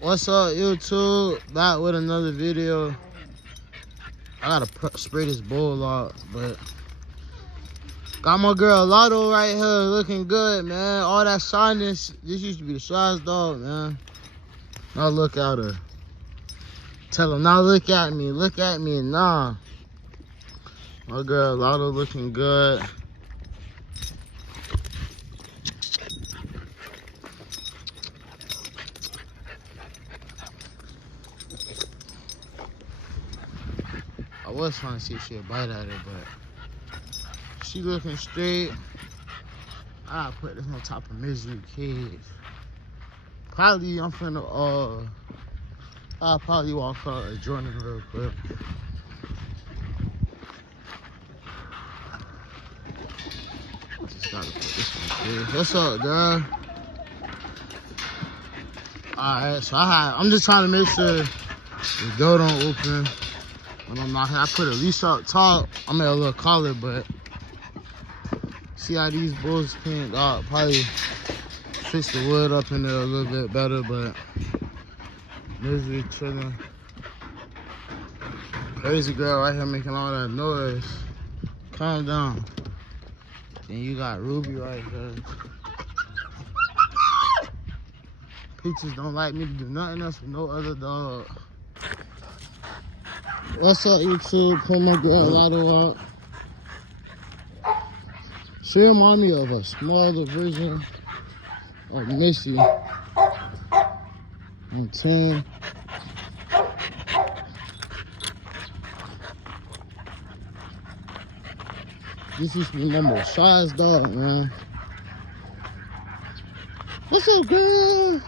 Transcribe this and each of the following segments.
What's up, YouTube? Back with another video. I gotta spray this bowl out, but got my girl Lotto right here looking good, man. All that shyness. This used to be the shyest dog, man. Now look at her. Tell him, now look at me, nah. My girl Lotto looking good. I was trying to see if she'd bite at it, but she looking straight. I put this on top of Misery Cage. Probably I'm finna I'll probably walk out and join her real quick. Just gotta put this in the cage. What's up, girl? Alright, so I'm just trying to make sure the door don't open. When I'm not here, I put a leash up top. I made a little collar, but see how these bulls can't probably fix the wood up in there a little bit better, but Misery chilling. Crazy girl right here making all that noise. Calm down. Then you got Ruby right here. Peaches don't like me to do nothing else with no other dog. What's up, YouTube? Put my girl Lotto out. She remind me of a smaller version of Missy on 10. This used to be my most shyest dog, man. What's up, girl?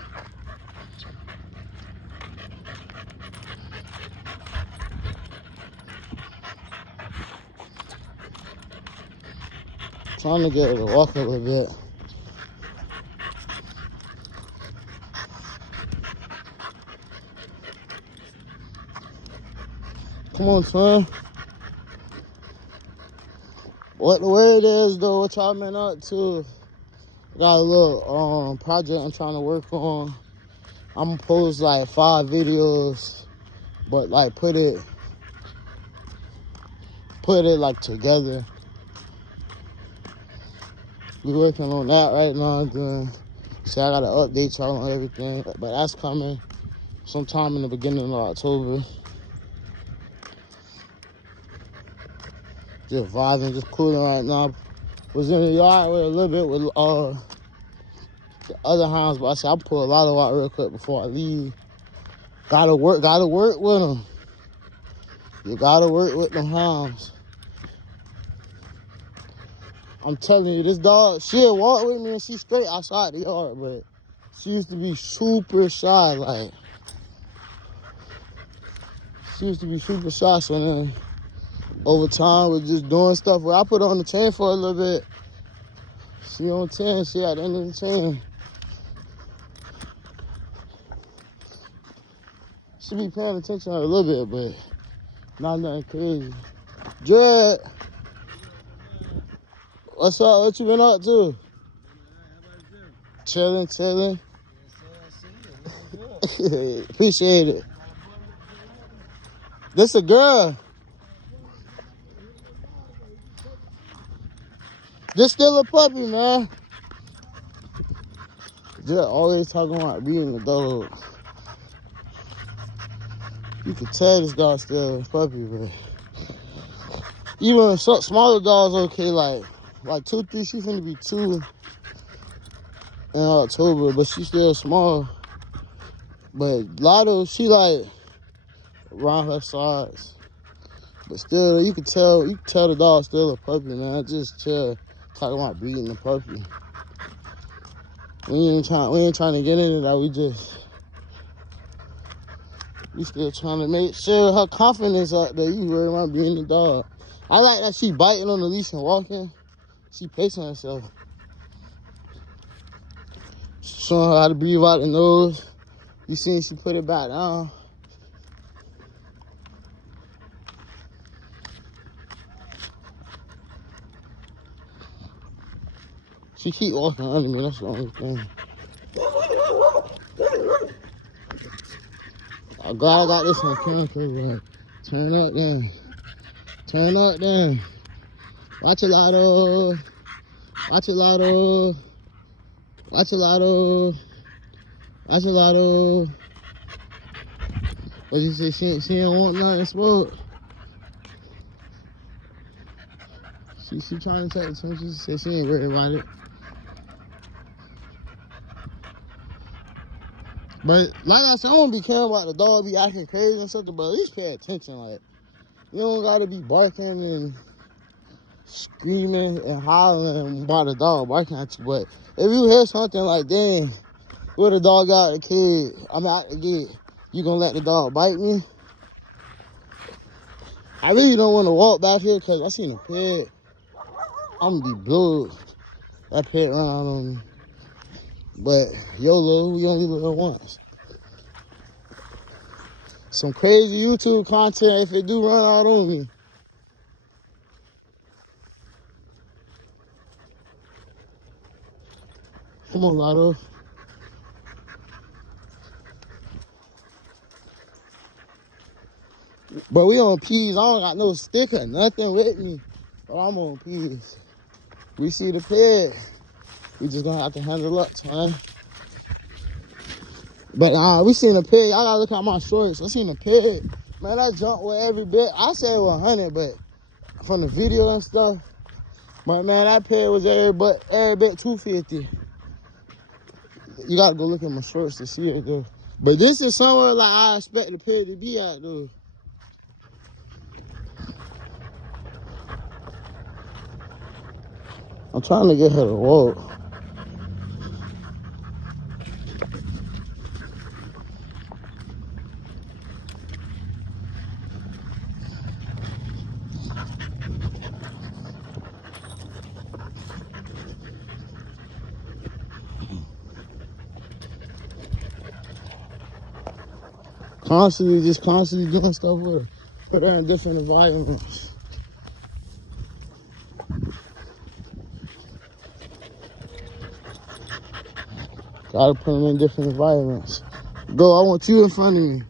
Trying to get her to walk a little bit. Come on, son. What the way it is, though, what y'all been up to? Got a little project I'm trying to work on. I'm gonna post like 5 videos, but like put it like together. We working on that right now. Then, so I gotta update y'all on everything, but that's coming sometime in the beginning of October. Just vibing, just cooling right now. Was in the yard with a little bit with the other hounds, but I said I'll pull a lot out real quick before I leave. Gotta work with them. You gotta work with them hounds. I'm telling you, this dog, she'll walk with me and she's straight outside the yard, but she used to be super shy, like. She used to be super shy, so then over time we're just doing stuff where I put her on the chain for a little bit. She on 10, she at the end of the chain. She be paying attention a little bit, but not nothing crazy. Dread, what's up? What you been up to? Chilling. Appreciate it. This a girl. This still a puppy, man. Dread always talking about being a dog. You can tell this dog's still a puppy, bro. Even some smaller dogs, okay, like 2, 3, she finna be 2 in October, but she's still small. But Lotto, she like around her size. But still, you can tell the dog's still a puppy, man. Just chill, talking about breeding a puppy. We ain't trying to get into that. We still trying to make sure her confidence out there. You worry about being the dog. I like that she biting on the leash and walking. She pacing herself. Showing her how to breathe out the nose. You seen she put it back down. She keep walking under me, that's the only thing. I'm glad I got this on camera. Turn up then. Turn up then. Watch it, Lotto. Watch it, Lotto. Watch it, Lotto. Watch it, Lotto. What you say? She don't want nothing spoiled. She trying to take it to me. She said she ain't worried about it. But like I said, I don't be caring about the dog be acting crazy and something, but at least pay attention. Like, you don't gotta be barking and screaming and hollering about the dog barking at you. But if you hear something like, dang, where the dog got the kid, I'm out to get, you gonna let the dog bite me? I really don't want to walk back here because I seen a pig. I'm gonna be blue. That pig run out on me. But YOLO, we only live once. Some crazy YouTube content if it do run out on me. Come on, Lotto. But we on peas. I don't got no stick or nothing with me. But I'm on peas. We see the pig. We just gonna have to handle up, man. But we seen a pig. I gotta look at my shorts. I seen a pig. Man, that jump with every bit. I say 100, but from the video and stuff. But man, that pig was every bit 250. You gotta go look at my shorts to see it though. But this is somewhere like I expect the pig to be at though. I'm trying to get her to walk. Constantly doing stuff with her. Put her in different environments. Gotta put them in different environments. Go, I want you in front of me.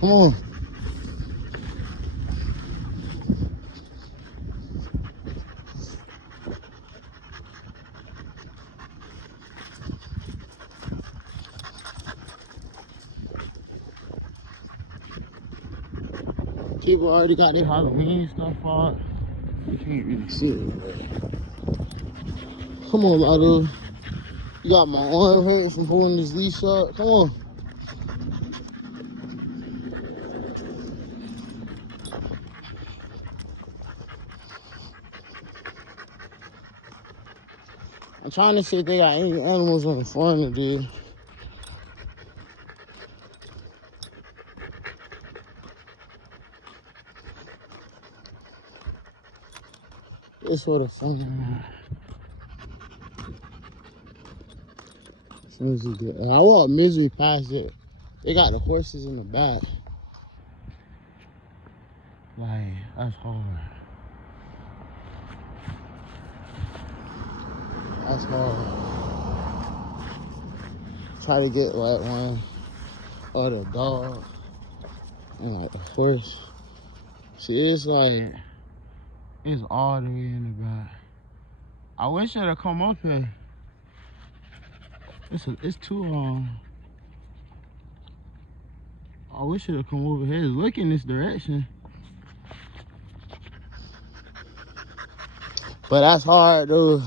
Come on. People already got their Halloween stuff on. You can't really see it. Come on, Lotto. You got my arm hurt from pulling this leash up. Come on. I'm trying to see if they got any animals on the farm today. This sort of fun. As soon as you get, I walk misery past it. They got the horses in the back. Like, that's hard. That's hard. Try to get like one or the dog and like the horse. See, it's like, it's all the way in the back. I wish I'd have come up here. It's too long. I wish it'd come over here. Look in this direction. But that's hard though.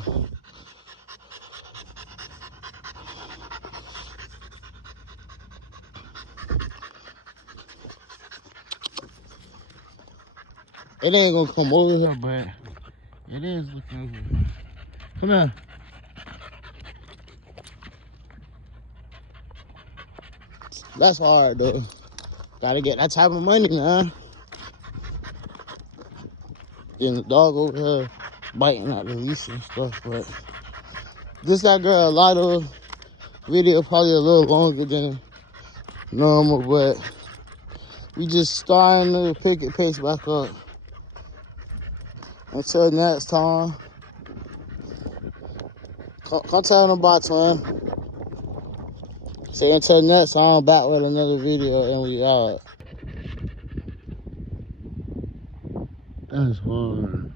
It ain't gonna come over here, but it is looking over here. Come here. That's hard though. Gotta get that type of money, man. Getting the dog over here biting at the leash and stuff, but this that girl Lotto video probably a little longer than normal, but we just starting to pick it pace back up. Until next time. Come tell them about twin. See, until next time, I'm back with another video, and we out. That's hard.